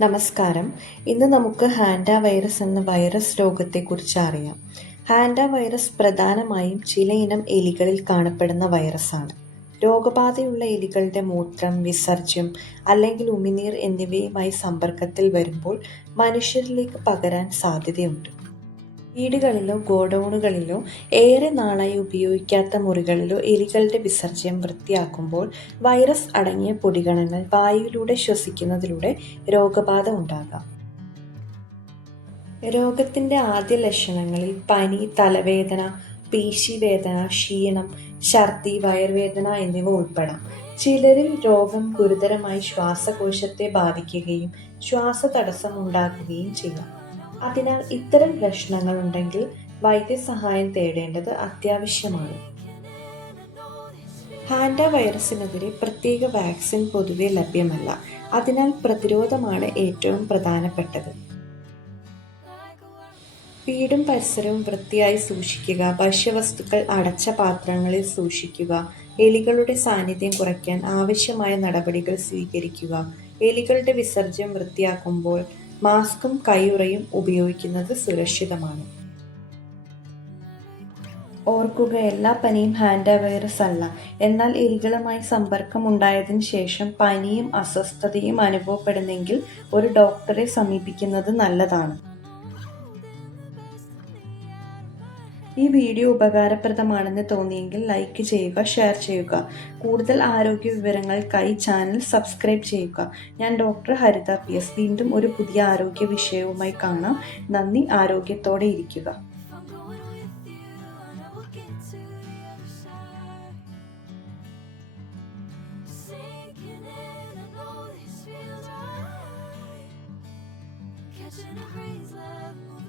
നമസ്കാരം. ഇന്ന് നമുക്ക് ഹാൻഡ വൈറസ് എന്ന വൈറസ് രോഗത്തെക്കുറിച്ച് അറിയാം. ഹാൻഡ വൈറസ് പ്രധാനമായും ചിലയിനം എലികളിൽ കാണപ്പെടുന്ന വൈറസാണ്. രോഗബാധയുള്ള എലികളുടെ മൂത്രം, വിസർജ്യം അല്ലെങ്കിൽ ഉമിനീർ എന്നിവയുമായി സമ്പർക്കത്തിൽ വരുമ്പോൾ മനുഷ്യരിലേക്ക് പകരാൻ സാധ്യതയുണ്ട്. വീടുകളിലോ ഗോഡൗണുകളിലോ ഏറെ നാളായി ഉപയോഗിക്കാത്ത മുറികളിലോ എലികളുടെ വിസർജ്യം വൃത്തിയാക്കുമ്പോൾ വൈറസ് അടങ്ങിയ പൊടികണങ്ങൾ വായുവിലൂടെ ശ്വസിക്കുന്നതിലൂടെ രോഗബാധ ഉണ്ടാകാം. രോഗത്തിന്റെ ആദ്യ ലക്ഷണങ്ങളിൽ പനി, തലവേദന, പേശിവേദന, ക്ഷീണം, ഛർദി, വയറുവേദന എന്നിവ ഉൾപ്പെടാം. ചിലരിൽ രോഗം ഗുരുതരമായി ശ്വാസകോശത്തെ ബാധിക്കുകയും ശ്വാസതടസ്സം ഉണ്ടാക്കുകയും ചെയ്യാം. അതിനാൽ ഇത്തരം ലക്ഷണങ്ങൾ ഉണ്ടെങ്കിൽ വൈദ്യസഹായം തേടേണ്ടത് അത്യാവശ്യമാണ്. ഹാൻഡ വൈറസിനെതിരെ പ്രത്യേക വാക്സിൻ പൊതുവെ ലഭ്യമല്ല. അതിനാൽ പ്രതിരോധമാണ് ഏറ്റവും പ്രധാനപ്പെട്ടത്. വീടും പരിസരവും വൃത്തിയായി സൂക്ഷിക്കുക, ഭക്ഷ്യവസ്തുക്കൾ അടച്ച പാത്രങ്ങളിൽ സൂക്ഷിക്കുക, എലികളുടെ സാന്നിധ്യം കുറയ്ക്കാൻ ആവശ്യമായ നടപടികൾ സ്വീകരിക്കുക, എലികളുടെ വിസർജ്യം വൃത്തിയാക്കുമ്പോൾ മാസ്കും കൈയുറയും ഉപയോഗിക്കുന്നത് സുരക്ഷിതമാണ്. ഓർക്കുക, എല്ലാ പനിയും ഹാൻഡ വൈറസ് അല്ല. എന്നാൽ എലികളുമായി സമ്പർക്കമുണ്ടായതിനു ശേഷം പനിയും അസ്വസ്ഥതയും അനുഭവപ്പെടുന്നെങ്കിൽ ഒരു ഡോക്ടറെ സമീപിക്കുന്നത് നല്ലതാണ്. ഈ വീഡിയോ ഉപകാരപ്രദമാണെന്ന് തോന്നിയെങ്കിൽ ലൈക്ക് ചെയ്യുക, ഷെയർ ചെയ്യുക. കൂടുതൽ ആരോഗ്യ വിവരങ്ങൾക്കായി ചാനൽ സബ്സ്ക്രൈബ് ചെയ്യുക. ഞാൻ ഡോക്ടർ ഹരിത PS. വീണ്ടും ഒരു പുതിയ ആരോഗ്യ വിഷയവുമായി കാണാം. നന്ദി. ആരോഗ്യത്തോടെ ഇരിക്കുക. Catching a breeze, love.